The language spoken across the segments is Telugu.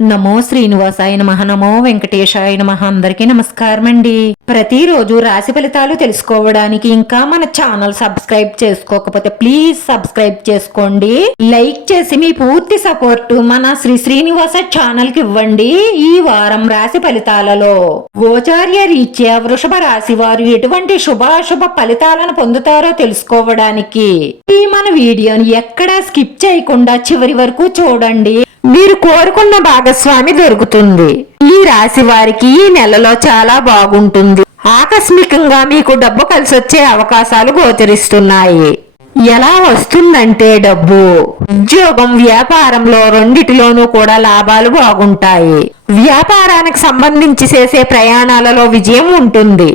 నమో శ్రీనివాసాయ నమః. నమో వెంకటేశాయ నమః. అందరికీ నమస్కారం అండి. ప్రతిరోజు రాశి ఫలితాలు తెలుసుకోవడానికి ఇంకా మన ఛానల్ సబ్స్క్రైబ్ చేసుకోకపోతే ప్లీజ్ సబ్స్క్రైబ్ చేసుకోండి. లైక్ చేసి మీ పూర్తి సపోర్ట్ మన శ్రీనివాస ఛానల్ కి ఇవ్వండి. ఈ వారం రాశి ఫలితాలలో గోచార్య రీత్యా వృషభ రాశి వారు ఎటువంటి శుభాశుభ ఫలితాలను పొందుతారో తెలుసుకోవడానికి ఈ మన వీడియోని ఎక్కడా స్కిప్ చేయకుండా చివరి వరకు చూడండి. మీరు కోరుకున్న భాగస్వామి దొరుకుతుంది. ఈ రాశి వారికి ఈ నెలలో చాలా బాగుంటుంది. ఆకస్మికంగా మీకు డబ్బు కలిసొచ్చే అవకాశాలు గోచరిస్తున్నాయి. ఎలా వస్తుందంటే డబ్బు, ఉద్యోగం, వ్యాపారంలో రెండిటిలోనూ కూడా లాభాలు బాగుంటాయి. వ్యాపారానికి సంబంధించి చేసే ప్రయాణాలలో విజయం ఉంటుంది.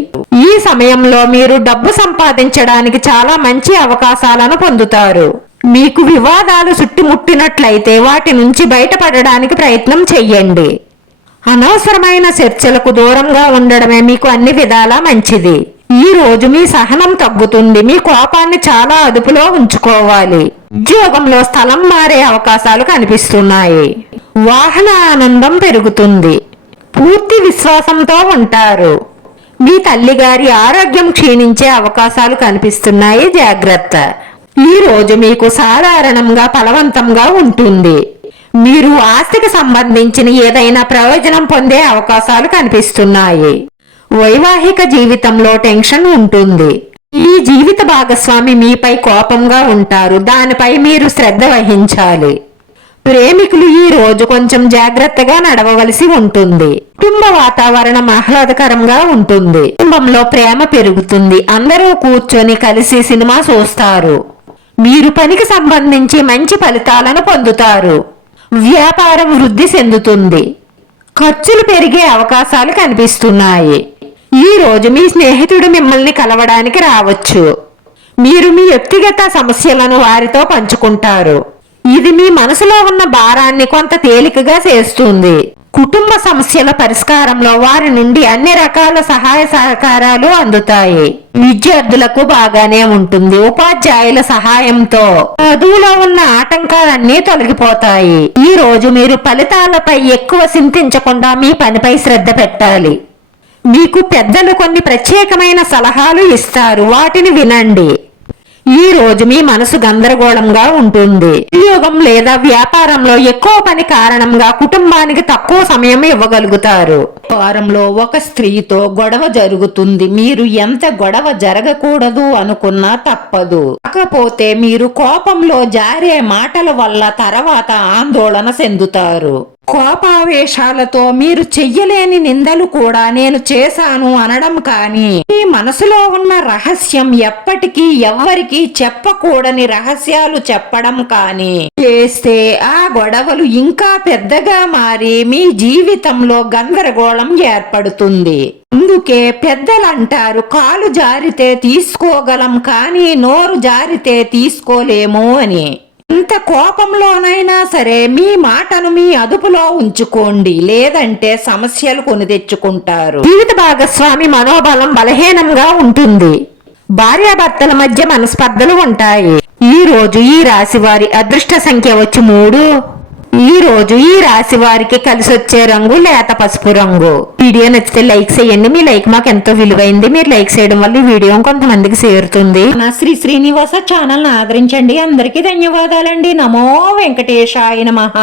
ఈ సమయంలో మీరు డబ్బు సంపాదించడానికి చాలా మంచి అవకాశాలను పొందుతారు. మీకు వివాదాలు చుట్టుముట్టినట్లయితే వాటి నుంచి బయటపడడానికి ప్రయత్నం చెయ్యండి. అనవసరమైన చర్చలకు దూరంగా ఉండడమే మీకు అన్ని విధాలా మంచిది. ఈ రోజు మీ సహనం తగ్గుతుంది. మీ కోపాన్ని చాలా అదుపులో ఉంచుకోవాలి. ఉద్యోగంలో స్థలం మారే అవకాశాలు కనిపిస్తున్నాయి. వాహన ఆనందం పెరుగుతుంది. పూర్తి విశ్వాసంతో ఉంటారు. మీ తల్లిగారి ఆరోగ్యం క్షీణించే అవకాశాలు కనిపిస్తున్నాయి. జాగ్రత్త. ఈ రోజు మీకు సాధారణంగా ఫలవంతంగా ఉంటుంది. మీరు ఆస్తికి సంబంధించిన ఏదైనా ప్రయోజనం పొందే అవకాశాలు కనిపిస్తున్నాయి. వైవాహిక జీవితంలో టెన్షన్ ఉంటుంది. ఈ జీవిత భాగస్వామి మీపై కోపంగా ఉంటారు. దానిపై మీరు శ్రద్ధ వహించాలి. ప్రేమికులు ఈ రోజు కొంచెం జాగ్రత్తగా నడవవలసి ఉంటుంది. కుటుంబ వాతావరణం ఆహ్లాదకరంగా ఉంటుంది. కుటుంబంలో ప్రేమ పెరుగుతుంది. అందరూ కూర్చొని కలిసి సినిమా చూస్తారు. మీరు పనికి సంబంధించి మంచి ఫలితాలను పొందుతారు. వ్యాపారం వృద్ధి చెందుతుంది. ఖర్చులు పెరిగే అవకాశాలు కనిపిస్తున్నాయి. ఈ రోజు మీ స్నేహితుడు మిమ్మల్ని కలవడానికి రావచ్చు. మీరు మీ వ్యక్తిగత సమస్యలను వారితో పంచుకుంటారు. ఇది మీ మనసులో ఉన్న భారాన్ని కొంత తేలికగా చేస్తుంది. కుటుంబ సమస్యల పరిష్కారంలో వారి నుండి అన్ని రకాల సహాయ సహకారాలు అందుతాయి. విద్యార్థులకు బాగానే ఉంటుంది. ఉపాధ్యాయుల సహాయంతో చదువులో ఉన్న ఆటంకాలన్నీ తొలగిపోతాయి. ఈ రోజు మీరు ఫలితాలపై ఎక్కువ చింతించకుండా మీ పనిపై శ్రద్ధ పెట్టాలి. మీకు పెద్దలు కొన్ని ప్రత్యేకమైన సలహాలు ఇస్తారు. వాటిని వినండి. ఈ రోజు మీ మనసు గందరగోళంగా ఉంటుంది. ఉద్యోగం లేదా వ్యాపారంలో ఎక్కువ పని కారణంగా కుటుంబానికి తక్కువ సమయం ఇవ్వగలుగుతారు. వారంలో ఒక స్త్రీతో గొడవ జరుగుతుంది. మీరు ఎంత గొడవ జరగకూడదు అనుకున్నా తప్పదు. కాకపోతే మీరు కోపంలో జారే మాటల వల్ల తర్వాత ఆందోళన చెందుతారు. కోపావేశాలతో మీరు చెయ్యలేని నిందలు కూడా నేను చేశాను అనడం కానీ, మీ మనసులో ఉన్న రహస్యం ఎప్పటికీ ఎవ్వరికీ చెప్పకూడని రహస్యాలు చెప్పడం కానీ చేస్తే ఆ గొడవలు ఇంకా పెద్దగా మారి మీ జీవితంలో గందరగోళం ఏర్పడుతుంది. అందుకే పెద్దలంటారు, కాలు జారితే తీసుకోగలం కానీ నోరు జారితే తీసుకోలేము అని. ఎంత కోపంలోనైనా సరే మీ మాటను మీ అదుపులో ఉంచుకోండి, లేదంటే సమస్యలు కొని తెచ్చుకుంటారు. జీవిత భాగస్వామి మనోబలం బలహీనంగా ఉంటుంది. భార్యాభర్తల మధ్య మనస్పర్ధలు ఉంటాయి. ఈ రోజు ఈ రాశి వారి అదృష్ట సంఖ్య వచ్చి 3. ఈ రోజు ఈ రాశి వారికి కలిసొచ్చే రంగు లేత పసుపు రంగు. వీడియో నచ్చితే లైక్ చేయండి. మీ లైక్ మాకు ఎంతో విలువైంది. మీరు లైక్ చేయడం వల్ల ఈ వీడియో కొంతమందికి చేరుతుంది. నా శ్రీనివాస ఛానల్ ఆదరించండి. అందరికీ ధన్యవాదాలండి. నమో వెంకటేశాయ నమః.